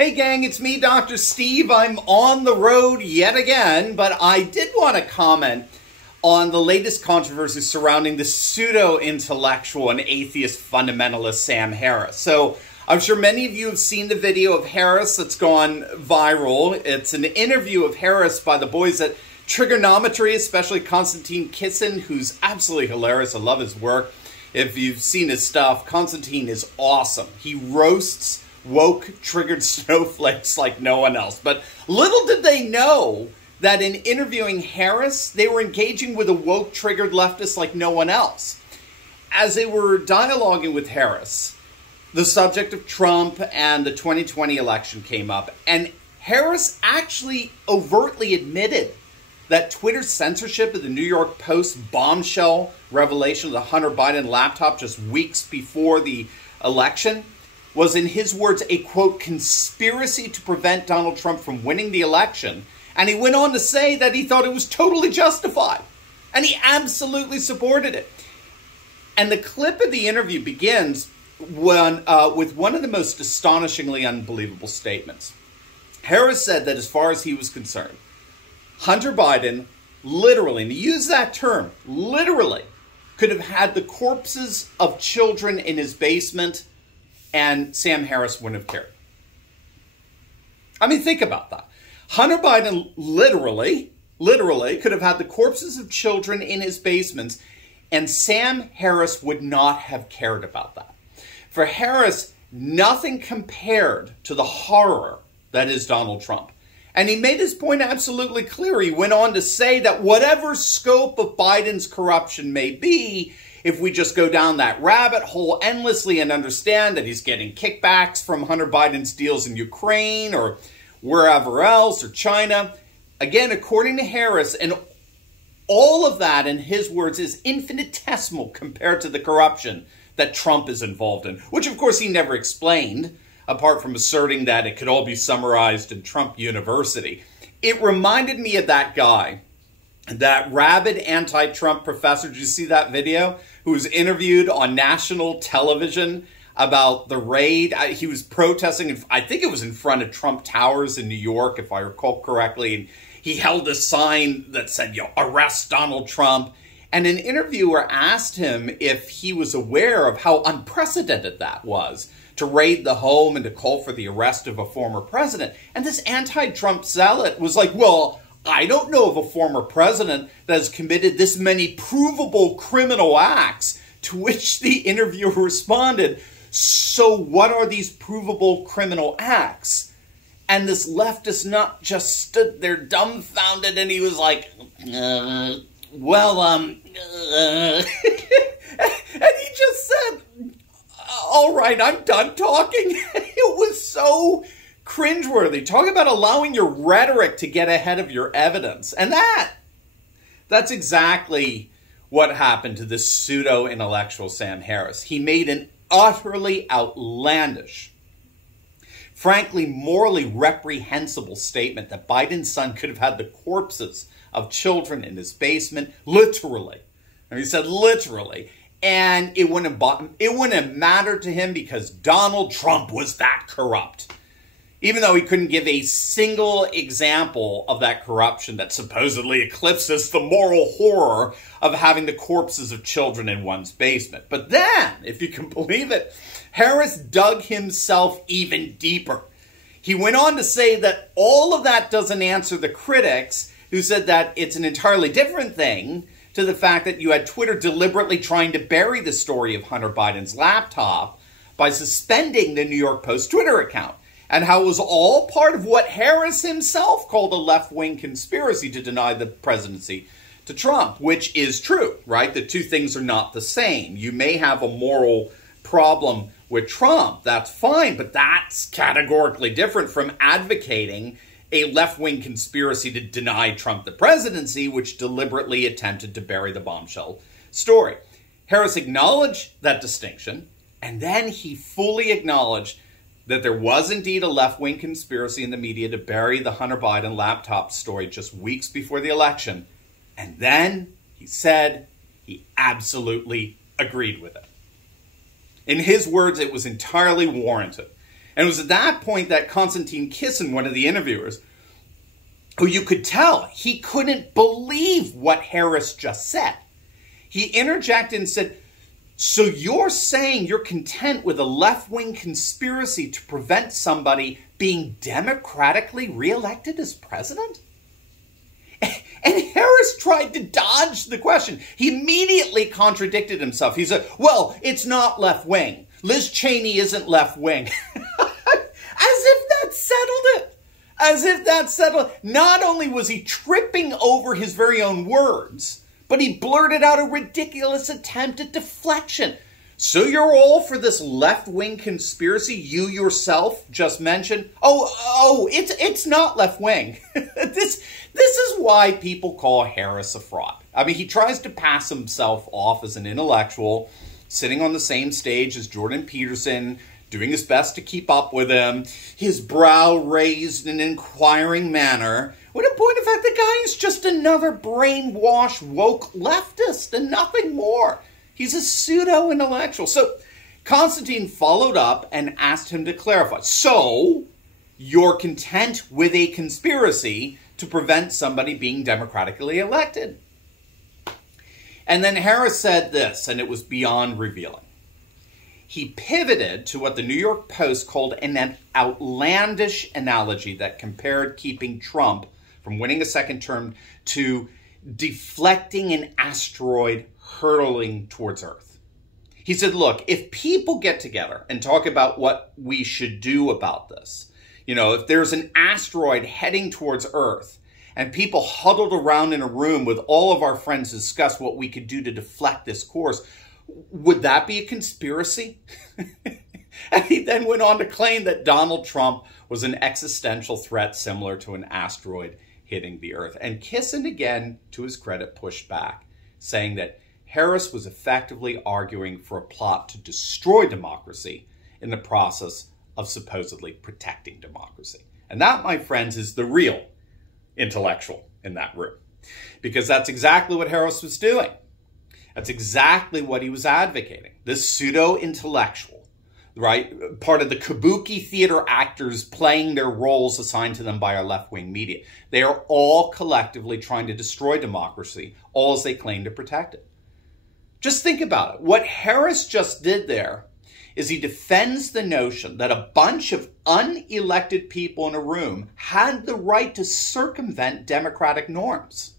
Hey gang, it's me, Dr. Steve. I'm on the road yet again, but I did want to comment on the latest controversy surrounding the pseudo-intellectual and atheist fundamentalist Sam Harris. So I'm sure many of you have seen the video of Harris that's gone viral. It's an interview of Harris by the boys at Trigonometry, especially Konstantin Kisin, who's absolutely hilarious. I love his work. If you've seen his stuff, Konstantin is awesome. He roasts woke-triggered snowflakes like no one else. But little did they know that in interviewing Harris, they were engaging with a woke-triggered leftist like no one else. As they were dialoguing with Harris, the subject of Trump and the 2020 election came up, and Harris actually overtly admitted that Twitter censorship of the New York Post bombshell revelation of the Hunter Biden laptop just weeks before the election was, in his words, a, quote, conspiracy to prevent Donald Trump from winning the election. And he went on to say that he thought it was totally justified. And he absolutely supported it. And the clip of the interview begins with one of the most astonishingly unbelievable statements. Harris said that as far as he was concerned, Hunter Biden literally, and he used that term, literally, could have had the corpses of children in his basement and Sam Harris wouldn't have cared. I mean, think about that. Hunter Biden literally could have had the corpses of children in his basements, and Sam Harris would not have cared about that. For Harris, nothing compared to the horror that is Donald Trump. And he made his point absolutely clear. He went on to say that whatever scope of Biden's corruption may be, if we just go down that rabbit hole endlessly and understand that he's getting kickbacks from Hunter Biden's deals in Ukraine or wherever else, or China, again, according to Harris, and all of that, in his words, is infinitesimal compared to the corruption that Trump is involved in, which of course he never explained, apart from asserting that it could all be summarized in Trump University. It reminded me of that guy, that rabid anti-Trump professor. Did you see that video? Who was interviewed on national television about the raid. He was protesting, I think it was in front of Trump Towers in New York, if I recall correctly. And he held a sign that said, you know, arrest Donald Trump. And an interviewer asked him if he was aware of how unprecedented that was, to raid the home and to call for the arrest of a former president. And this anti-Trump zealot was like, well, I don't know of a former president that has committed this many provable criminal acts, to which the interviewer responded, so what are these provable criminal acts? And this leftist nut just stood there dumbfounded, and he was like, and he just said, all right, I'm done talking. It was so cringeworthy. Talk about allowing your rhetoric to get ahead of your evidence. And that's exactly what happened to this pseudo-intellectual Sam Harris. He made an utterly outlandish, frankly, morally reprehensible statement that Biden's son could have had the corpses of children in his basement, literally. And he said literally. And it wouldn't have mattered to him because Donald Trump was that corrupt. Even though he couldn't give a single example of that corruption that supposedly eclipses the moral horror of having the corpses of children in one's basement. But then, if you can believe it, Harris dug himself even deeper. He went on to say that all of that doesn't answer the critics who said that it's an entirely different thing to the fact that you had Twitter deliberately trying to bury the story of Hunter Biden's laptop by suspending the New York Post Twitter account, and how it was all part of what Harris himself called a left-wing conspiracy to deny the presidency to Trump, which is true, right? The two things are not the same. You may have a moral problem with Trump, that's fine, but that's categorically different from advocating a left-wing conspiracy to deny Trump the presidency, which deliberately attempted to bury the bombshell story. Harris acknowledged that distinction, and then he fully acknowledged that there was indeed a left-wing conspiracy in the media to bury the Hunter Biden laptop story just weeks before the election. And then he said he absolutely agreed with it. In his words, it was entirely warranted. And it was at that point that Konstantin Kisin, one of the interviewers, who you could tell he couldn't believe what Harris just said. He interjected and said, so you're saying you're content with a left-wing conspiracy to prevent somebody being democratically reelected as president? And Harris tried to dodge the question. He immediately contradicted himself. He said, well, it's not left-wing. Liz Cheney isn't left-wing. As if that settled it. As if that settled it. Not only was he tripping over his very own words, but he blurted out a ridiculous attempt at deflection. So you're all for this left-wing conspiracy you yourself just mentioned? Oh, it's not left-wing. This is why people call Harris a fraud. I mean, he tries to pass himself off as an intellectual, sitting on the same stage as Jordan Peterson, doing his best to keep up with him, his brow raised in an inquiring manner, when in point of fact, the guy is just another brainwashed, woke leftist and nothing more. He's a pseudo-intellectual. So Konstantin followed up and asked him to clarify. So you're content with a conspiracy to prevent somebody being democratically elected? And then Harris said this, and it was beyond revealing. He pivoted to what the New York Post called an outlandish analogy that compared keeping Trump from winning a second term to deflecting an asteroid hurtling towards Earth. He said, look, if people get together and talk about what we should do about this, you know, if there's an asteroid heading towards Earth and people huddled around in a room with all of our friends to discuss what we could do to deflect this course, would that be a conspiracy? And he then went on to claim that Donald Trump was an existential threat similar to an asteroid hitting the Earth. And Kisin, again, to his credit, pushed back, saying that Harris was effectively arguing for a plot to destroy democracy in the process of supposedly protecting democracy. And that, my friends, is the real intellectual in that room. Because that's exactly what Harris was doing. That's exactly what he was advocating. This pseudo-intellectual, right? Part of the kabuki theater actors playing their roles assigned to them by our left-wing media. They are all collectively trying to destroy democracy, all as they claim to protect it. Just think about it. What Harris just did there is he defends the notion that a bunch of unelected people in a room had the right to circumvent democratic norms.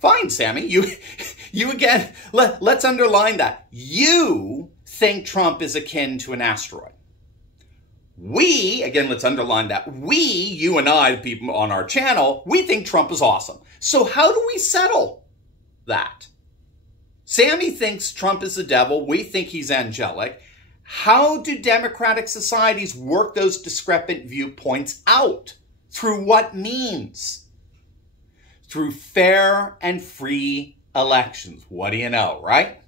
Fine, Sammy, you again, let's underline that. You think Trump is akin to an asteroid. We, again, let's underline that. We, you and I, the people on our channel, we think Trump is awesome. So how do we settle that? Sammy thinks Trump is the devil. We think he's angelic. How do democratic societies work those discrepant viewpoints out? Through what means? Through fair and free elections. What do you know, right?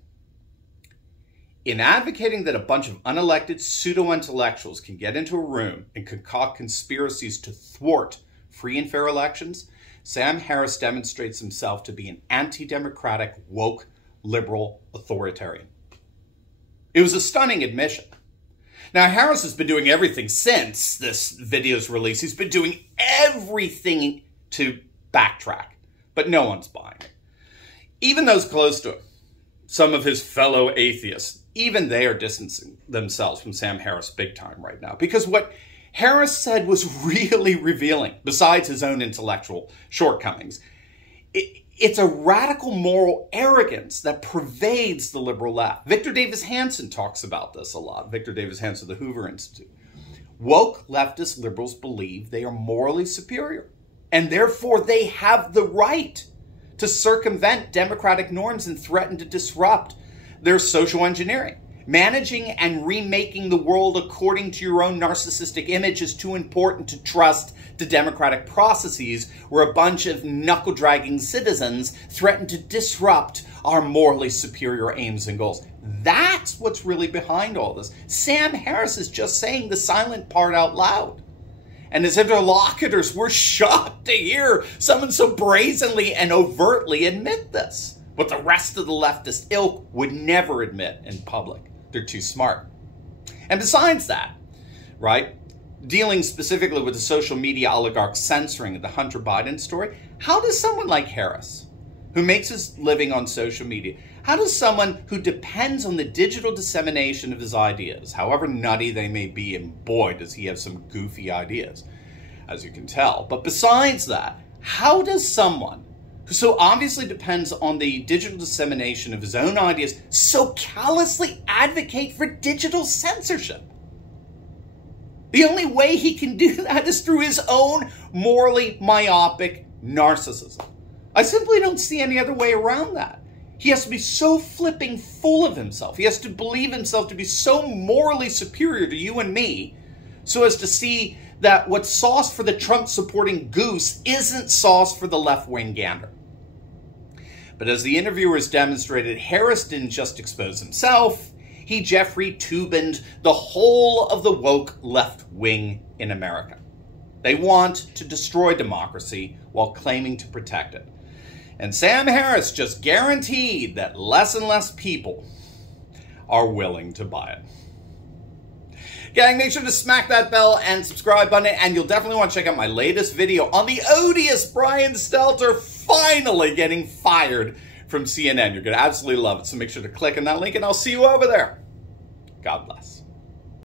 In advocating that a bunch of unelected pseudo-intellectuals can get into a room and concoct conspiracies to thwart free and fair elections, Sam Harris demonstrates himself to be an anti-democratic, woke, liberal authoritarian. It was a stunning admission. Now, Harris has been doing everything since this video's release. He's been doing everything to backtrack, but no one's buying it. Even those close to him, some of his fellow atheists, even they are distancing themselves from Sam Harris big time right now, because what Harris said was really revealing, besides his own intellectual shortcomings. It's a radical moral arrogance that pervades the liberal left. Victor Davis Hanson talks about this a lot. Victor Davis Hanson, the Hoover Institute. Woke leftist liberals believe they are morally superior, and therefore they have the right to circumvent democratic norms and threaten to disrupt their social engineering. Managing and remaking the world according to your own narcissistic image is too important to trust to democratic processes where a bunch of knuckle-dragging citizens threaten to disrupt our morally superior aims and goals. That's what's really behind all this. Sam Harris is just saying the silent part out loud. And his interlocutors were shocked to hear someone so brazenly and overtly admit this. What the rest of the leftist ilk would never admit in public. They're too smart. And besides that, right? Dealing specifically with the social media oligarch censoring of the Hunter Biden story, how does someone like Harris, who makes his living on social media, how does someone who depends on the digital dissemination of his ideas, however nutty they may be, and boy, does he have some goofy ideas, as you can tell. But besides that, how does someone who so obviously depends on the digital dissemination of his own ideas so callously advocate for digital censorship? The only way he can do that is through his own morally myopic narcissism. I simply don't see any other way around that. He has to be so flipping full of himself. He has to believe himself to be so morally superior to you and me so as to see that what's sauce for the Trump-supporting goose isn't sauce for the left-wing gander. But as the interviewers demonstrated, Harris didn't just expose himself. He Jeffrey Toobin'd the whole of the woke left wing in America. They want to destroy democracy while claiming to protect it. And Sam Harris just guaranteed that less and less people are willing to buy it. Gang, make sure to smack that bell and subscribe button, and you'll definitely want to check out my latest video on the odious Brian Stelter finally getting fired from CNN. You're going to absolutely love it, so make sure to click on that link, and I'll see you over there. God bless.